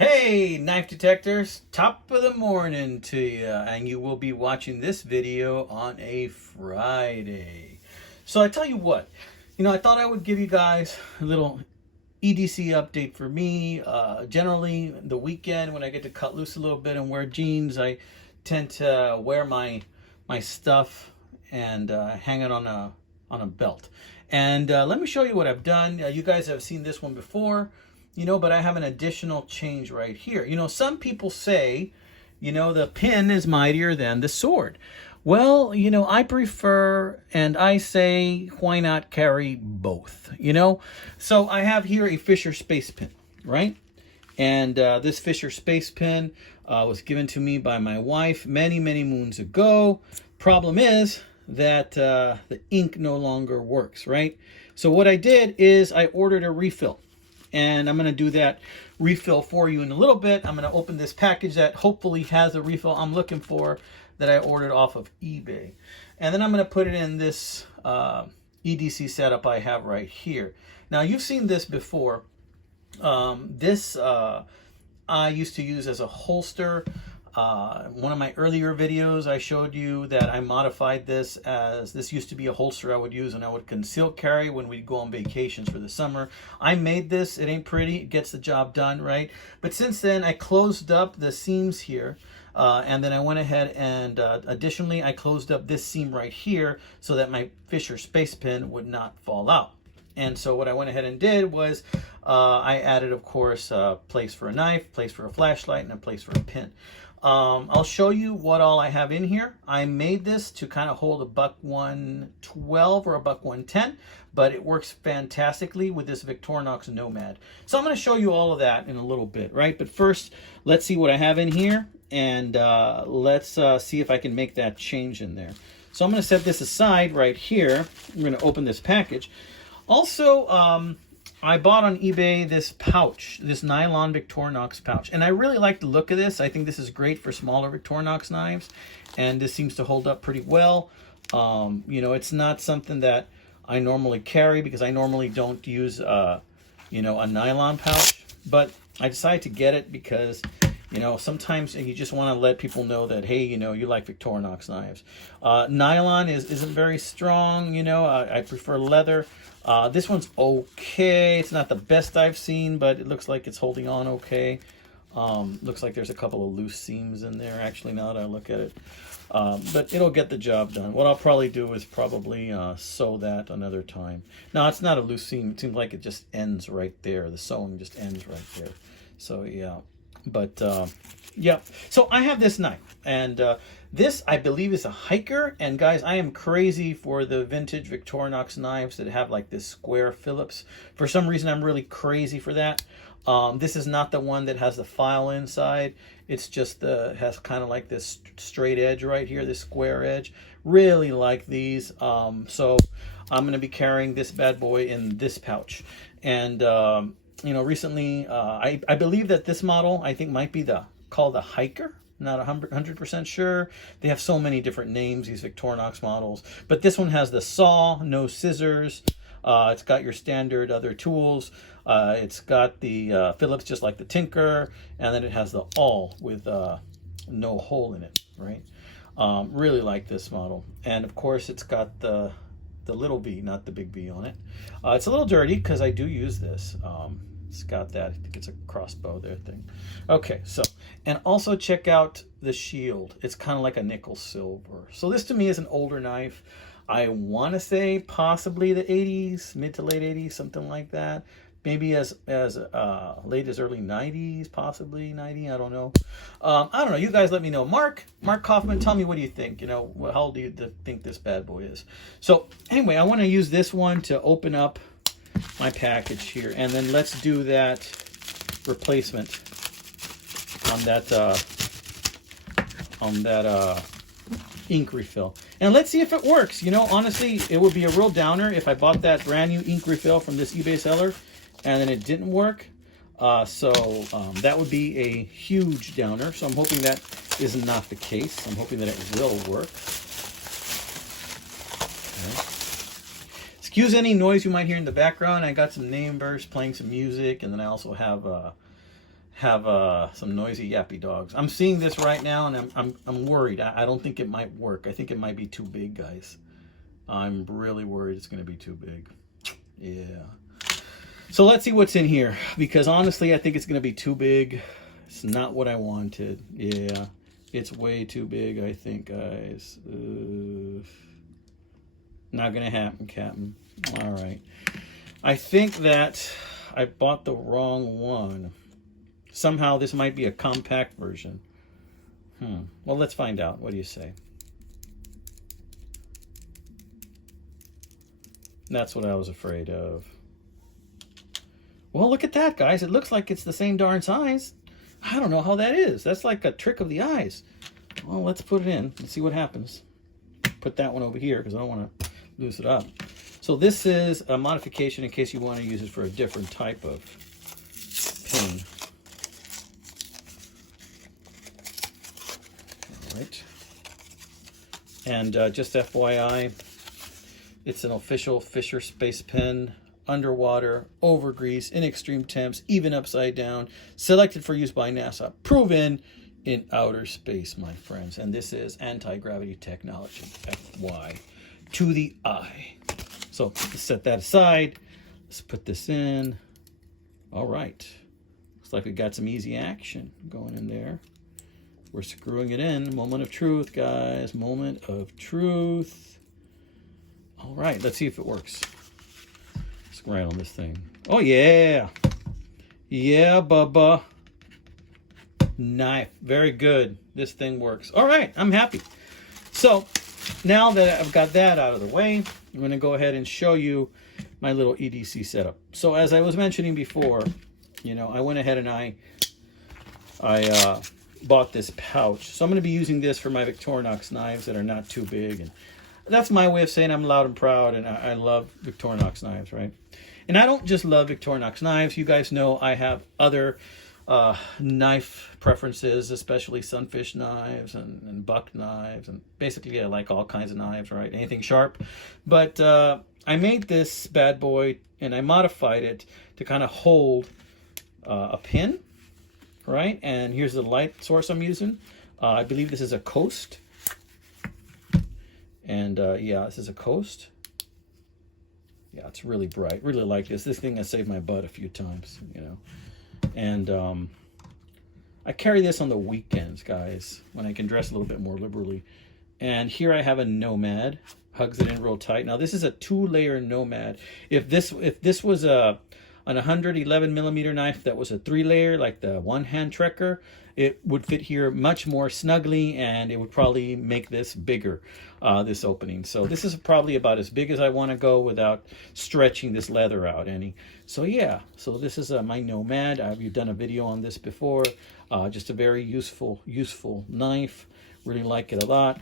Hey, knife detectors, top of the morning to you, and you will be watching this video on a Friday. So I tell you what, I thought I would give you guys a little EDC update for me. Generally, the weekend when I get to cut loose a little bit and wear jeans, I tend to wear my stuff and hang it on a belt. And let me show you what I've done. You guys have seen this one before. But I have an additional change right here. Some people say, the pen is mightier than the sword. Well, I prefer, and I say, why not carry both, So I have here a Fisher Space Pen, right? And this Fisher Space Pen was given to me by my wife many, many moons ago. Problem is that the ink no longer works, right? So what I did is I ordered a refill. And I'm going to do that refill for you in a little bit. I'm going to open this package that hopefully has a refill I'm looking for that I ordered off of eBay. And then I'm going to put it in this EDC setup I have right here. Now, you've seen this before. This I used to use as a holster. One of my earlier videos, I showed you that I modified this as this used to be a holster I would use and I would conceal carry when we'd go on vacations for the summer. I made this. It ain't pretty. It gets the job done, right? But since then, I closed up the seams here. And then I went ahead and additionally, I closed up this seam right here so that my Fisher Space Pen would not fall out. And so what I went ahead and did was I added, of course, a place for a knife, place for a flashlight, and a place for a pin. I'll show you what all I have in here. I made this to kind of hold a buck 112 or a buck 110, but it works fantastically with this Victorinox Nomad. So I'm going to show you all of that in a little bit, right? But first, let's see what I have in here, and let's see if I can make that change in there. So I'm going to set this aside right here. I'm going to open this package. Also, I bought on eBay this pouch, this nylon Victorinox pouch. And I really like the look of this. I think this is great for smaller Victorinox knives. And this seems to hold up pretty well. It's not something that I normally carry because I normally don't use, a nylon pouch. But I decided to get it because, sometimes you just want to let people know that, hey, you like Victorinox knives. Nylon isn't very strong, I prefer leather. This one's okay. It's not the best I've seen, but it looks like it's holding on okay. Looks like there's a couple of loose seams in there, actually, now that I look at it. But it'll get the job done. What I'll probably do is probably sew that another time. Now, it's not a loose seam. It seems like it just ends right there. The sewing just ends right there. So, yeah. But, yeah. So, I have this knife. And this, I believe, is a hiker. And, guys, I am crazy for the vintage Victorinox knives that have, like, this square Phillips. For some reason, I'm really crazy for that. This is not the one that has the file inside. It's just has kind of like this straight edge right here, this square edge. Really like these. So I'm going to be carrying this bad boy in this pouch. And, recently, I believe that this model, I think, might be called the hiker. Not 100% sure. They have so many different names, these Victorinox models. But this one has the saw, no scissors. It's got your standard other tools. It's got the Phillips just like the Tinker, and then it has the awl with no hole in it, right? Really like this model. And of course it's got the little V, not the big V on it. It's a little dirty because I do use this. It's got that, I think it's a crossbow there thing. Okay, so, and also check out the shield. It's kind of like a nickel silver. So this to me is an older knife. I want to say possibly the 80s, mid to late 80s, something like that. Maybe as late as early 90s, possibly 90, I don't know. I don't know, you guys let me know. Mark Kaufman, tell me what do you think? How old do you think this bad boy is? So anyway, I want to use this one to open up my package here. And then let's do that replacement on that ink refill. And let's see if it works. Honestly, it would be a real downer if I bought that brand new ink refill from this eBay seller and then it didn't work. That would be a huge downer. So I'm hoping that is not the case. I'm hoping that it will work. Okay. Excuse any noise you might hear in the background. I got some neighbors playing some music, and then I also have have some noisy yappy dogs. I'm seeing this right now, and I'm worried. I don't think it might work. I think it might be too big, guys. I'm really worried it's going to be too big. Yeah. So let's see what's in here, because honestly, I think it's going to be too big. It's not what I wanted. Yeah, it's way too big, I think, guys. Not going to happen, Captain. All right. I think that I bought the wrong one. Somehow this might be a compact version. Well, let's find out. What do you say? That's what I was afraid of. Well, look at that, guys. It looks like it's the same darn size. I don't know how that is. That's like a trick of the eyes. Well, let's put it in. Let's see what happens. Put that one over here because I don't want to lose it up. So this is a modification in case you want to use it for a different type of pin. All right. And just FYI, it's an official Fisher Space Pen. Underwater, over grease, in extreme temps, even upside down, selected for use by NASA, proven in outer space, my friends. And this is anti-gravity technology, FY, to the eye. So let's set that aside. Let's put this in. All right. Looks like we got some easy action going in there. We're screwing it in. Moment of truth, guys. Moment of truth. All right, let's see if it works. Right on this thing. Oh yeah, yeah, Bubba. Knife, very good. This thing works. All right, I'm happy. So now that I've got that out of the way, I'm going to go ahead and show you my little EDC setup. So as I was mentioning before, you know, I went ahead and I bought this pouch. So I'm going to be using this for my Victorinox knives that are not too big, and that's my way of saying I'm loud and proud, and I love Victorinox knives, right? And I don't just love Victorinox knives. You guys know I have other knife preferences, especially sunfish knives and buck knives. And basically, I like all kinds of knives, right? Anything sharp. But I made this bad boy, and I modified it to kind of hold a pin, right? And here's the light source I'm using. I believe this is a Coast. And yeah, this is a Coast. Yeah, it's really bright. Really like this. This thing has saved my butt a few times, you know. And I carry this on the weekends, guys, when I can dress a little bit more liberally. And here I have a Nomad. Hugs it in real tight. Now this is a 2-layer Nomad. If this was an 111 millimeter knife that was a 3-layer, like the one-hand Trekker, it would fit here much more snugly, and it would probably make this bigger, this opening. So this is probably about as big as I want to go without stretching this leather out any. So yeah, so this is my Nomad. I've done a video on this before. Just a very useful knife. Really like it a lot,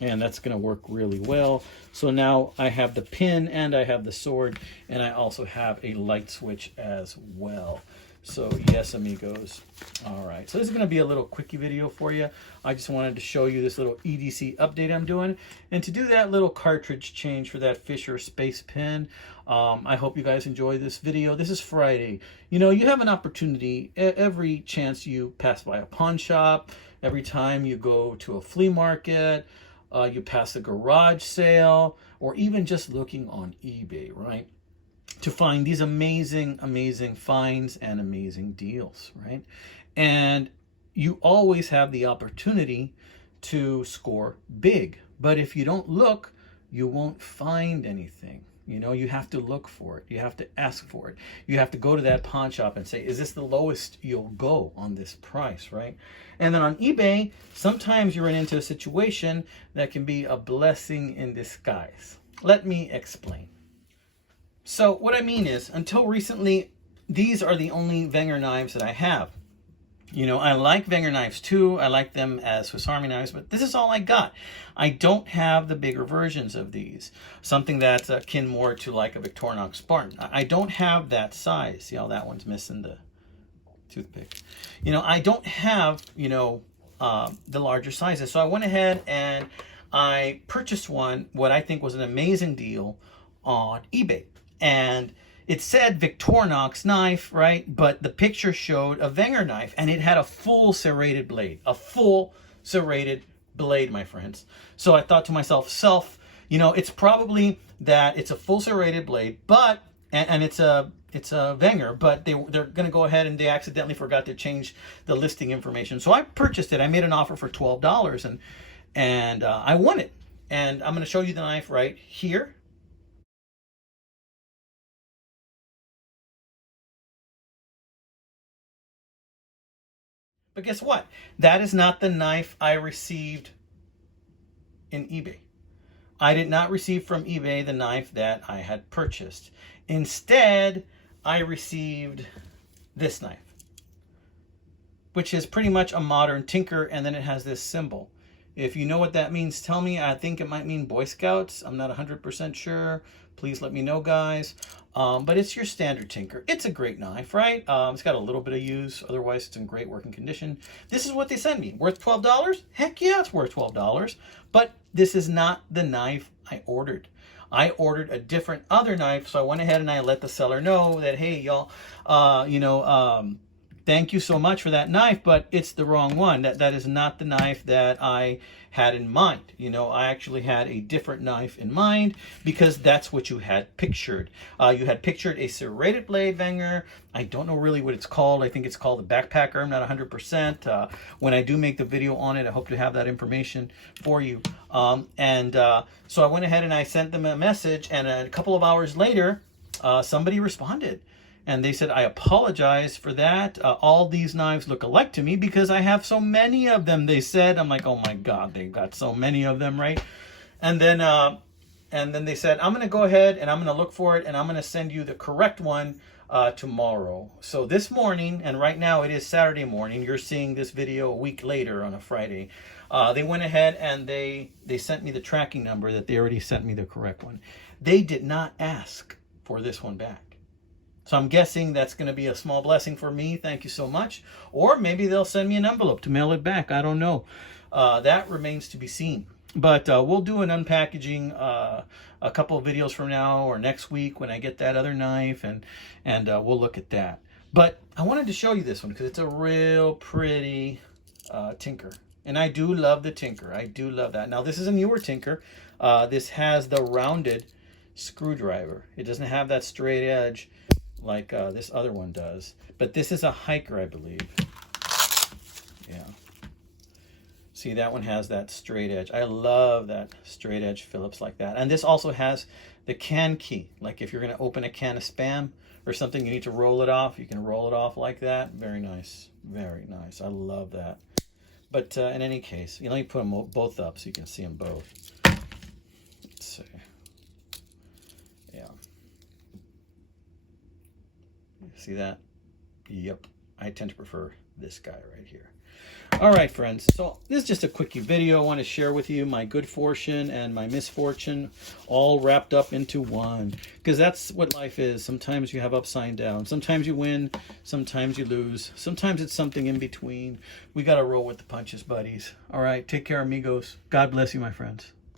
and that's going to work really well. So now I have the pin and I have the sword, and I also have a light switch as well. So yes, amigos. All right, so this is going to be a little quickie video for you. I just wanted to show you this little EDC update I'm doing, and to do that little cartridge change for that Fisher Space Pen. I hope you guys enjoy this video. This is Friday. You know, you have an opportunity every chance you pass by a pawn shop, every time you go to a flea market, you pass a garage sale, or even just looking on eBay, right? To find these amazing finds and amazing deals, right? And you always have the opportunity to score big. But if you don't look, you won't find anything. You know, you have to look for it. You have to ask for it. You have to go to that pawn shop and say, is this the lowest you'll go on this price, right? And then on eBay, sometimes you run into a situation that can be a blessing in disguise. Let me explain. So what I mean is, until recently, these are the only Wenger knives that I have. You know, I like Wenger knives too. I like them as Swiss Army knives, but this is all I got. I don't have the bigger versions of these. Something that's akin more to like a Victorinox Spartan. I don't have that size. See how that one's missing the toothpick. You know, I don't have, you know, the larger sizes. So I went ahead and I purchased one, what I think was an amazing deal on eBay. And it said Victorinox knife, right? But the picture showed a Wenger knife, and it had a full serrated blade. A full serrated blade, my friends. So I thought to myself, you know, it's probably that it's a full serrated blade, but, and it's a Wenger, but they're going to go ahead and they accidentally forgot to change the listing information. So I purchased it. I made an offer for $12, and I won it. And I'm going to show you the knife right here. But guess what? That is not the knife I received in eBay. I did not receive from eBay the knife that I had purchased. Instead, I received this knife, which is pretty much a modern tinker, and then it has this symbol. If you know what that means, tell me. I think it might mean Boy Scouts. I'm not 100% sure. Please let me know, guys. But it's your standard tinker. It's a great knife, right? It's got a little bit of use. Otherwise, it's in great working condition. This is what they sent me. Worth $12? Heck yeah, it's worth $12. But this is not the knife I ordered. I ordered a different other knife, so I went ahead and I let the seller know that, hey, y'all, thank you so much for that knife, but it's the wrong one. That is not the knife that I had in mind. You know, I actually had a different knife in mind because that's what you had pictured. You had pictured a serrated blade Wenger. I don't know really what it's called. I think it's called a backpacker. I'm not 100%. When I do make the video on it, I hope to have that information for you. So I went ahead and I sent them a message, and a couple of hours later, somebody responded. And they said, I apologize for that. All these knives look alike to me because I have so many of them, they said. I'm like, oh my God, they've got so many of them, right? And then they said, I'm going to go ahead and I'm going to look for it, and I'm going to send you the correct one tomorrow. So this morning, and right now it is Saturday morning, you're seeing this video a week later on a Friday. They went ahead and they sent me the tracking number that they already sent me the correct one. They did not ask for this one back. So I'm guessing that's going to be a small blessing for me. Thank you so much. Or maybe they'll send me an envelope to mail it back. I don't know. That remains to be seen. But we'll do an unpackaging a couple of videos from now or next week when I get that other knife, and we'll look at that. But I wanted to show you this one because it's a real pretty tinker. And I do love the tinker. I do love that. Now, this is a newer tinker. This has the rounded screwdriver. It doesn't have that straight edge like this other one does. But this is a hiker, I believe. Yeah. See, that one has that straight edge. I love that straight edge Phillips like that. And this also has the can key. Like if you're going to open a can of Spam or something, you need to roll it off. You can roll it off like that. Very nice. Very nice. I love that. But in any case, you know, you put them both up so you can see them both. Let's see. Yeah. See that? Yep. I tend to prefer this guy right here. All right, friends. So this is just a quickie video. I want to share with you my good fortune and my misfortune all wrapped up into one. Because that's what life is. Sometimes you have ups and downs. Sometimes you win. Sometimes you lose. Sometimes it's something in between. We got to roll with the punches, buddies. All right. Take care, amigos. God bless you, my friends.